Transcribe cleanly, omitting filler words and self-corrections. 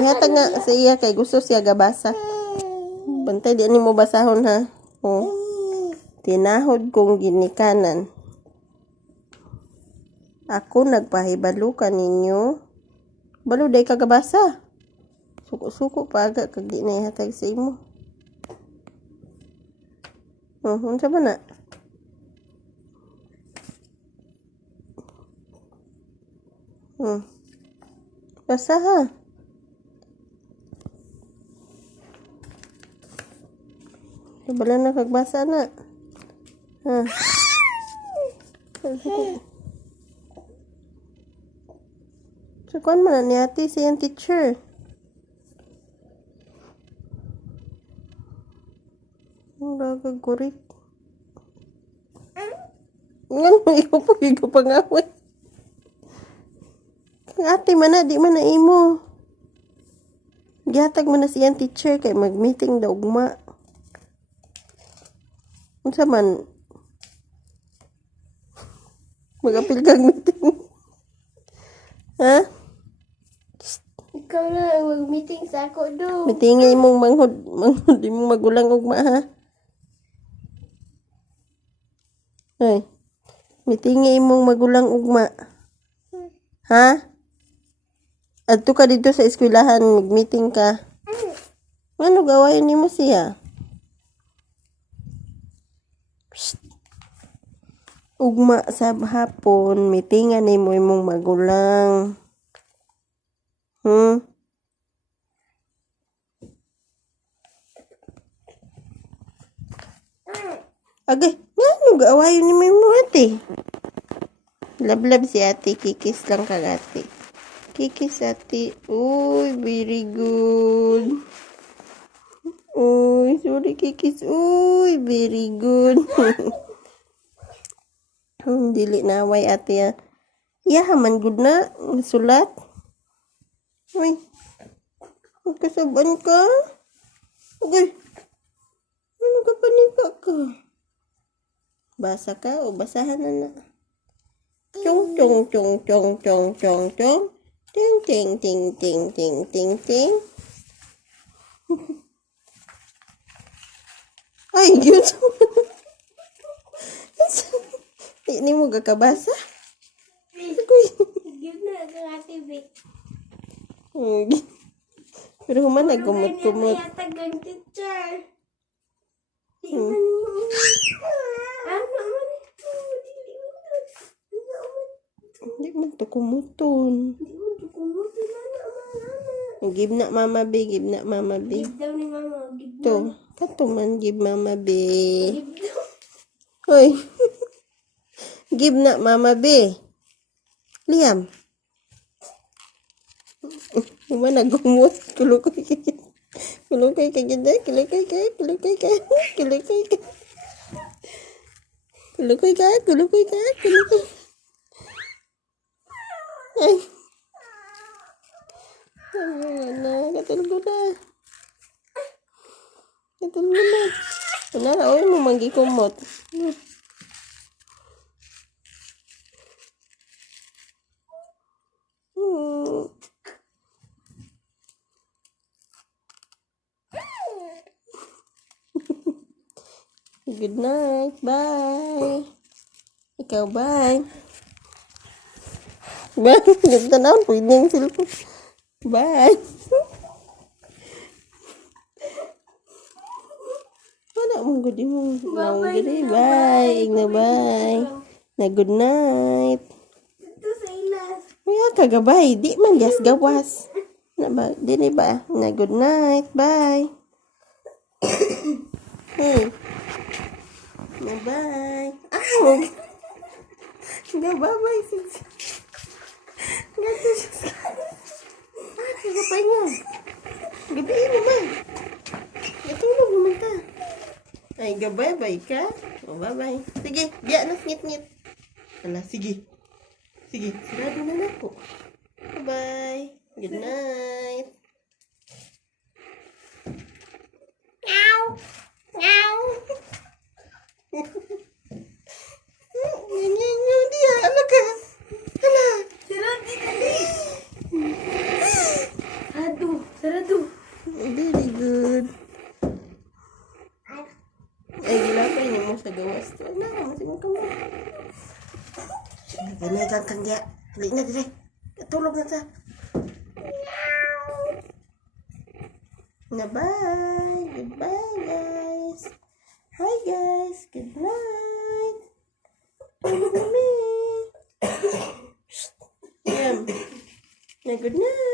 Ihatag nga sa iya kay gusto siya gabasa. Bantay di mo basahon ha. Oh. Tinahod kong ginikanan. Ako nagpahibalo kaninyo. Balo day kagabasa. Suko-suko pa aga kag di na ihatag sa imo. Oh, unsa ba na? Basa ha. Bala na kagbasa na. Ha. So, kuan man ni ate sa yung teacher. Ang lagag kurik. Nga mo, ikaw pa nga we. Kang ate man na, di man na imo. Gihatag man na siyang teacher kay mag-meeting daw ugma. Unsa man? Mag-apil kag meeting. Ha? Ikaw na mag-meeting sa ako do. Meeting imong manghod imong magulang ugma ha. Ay. Meeting imong magulang ugma. Ha? Adto ka dito sa eskwelahan, mag-meeting ka. Ano gawain nimo siya? Ugma sa hapon, meetingan nimo imong magulang. Agay, ano gawain nimo imong ate? Lablab si ate, kikis lang kag ate. Kikis ate. Uy, very good. Uy, sorry kikis. Uy, very good. Dili na away ate ya. Haman good na. Sulat. Uy. Magkasaban ka. Okay. Ano ka panipa ka? Basa ka o basahan na na. Chong chong chong chong chong chong chong. Ting ting ting ting ting ting ting. Ay, yun. Ini mo gakabasa? Give na sa ate Vic. Pero human nagkumot-kumot. Ihatag ang teacher. Hindi man to kumuton. Give na mama B, give na mama B. Give daw ni mama. Give To, kato man give mama B. daw. Hoy. Give na mama B. Liam. Human nagkumot. Kulukoy kagid. Kulukoy kagid eh. Kulukoy ka. Kulukoy ka. Kulukoy ka. Kulukoy ka. Kulukoy ka. Kulukoy. Ay. Ano na. Katulog na. Katulog na. Kunara, oy mo manggikumot. Good night. Bye. Ikaw, bye. Bye. Ganda na. Pwede yung cellphone. Bye. Wala mong good mo. Bye. Igna bye. Na good night. Ito sa ilas. Kaya kagabay. Di man gas gawas. Na ba? Di ba? Na good night. Bye. Hey. Na bye. Ah! Bye-bye. Gato siya. Ah, kagapay niya. Gabihin naman. Natulog naman ka. Ay, gabay-bye ka. O, bye-bye. Sige, diya na, ngit-ngit. Ala, sige. Sige, sarado na na po. Bye-bye. Good night. Meow. Meow. Ganyan dia. Ano ka? Hala. Sila di dali. Basta na, masih mo ka mo. Ganyan kang dia. Dali na, dali. Tulog na ta. Na bye. Goodbye, guys. Hi, guys. Good night. Tulog na, me. Yan. Na good night.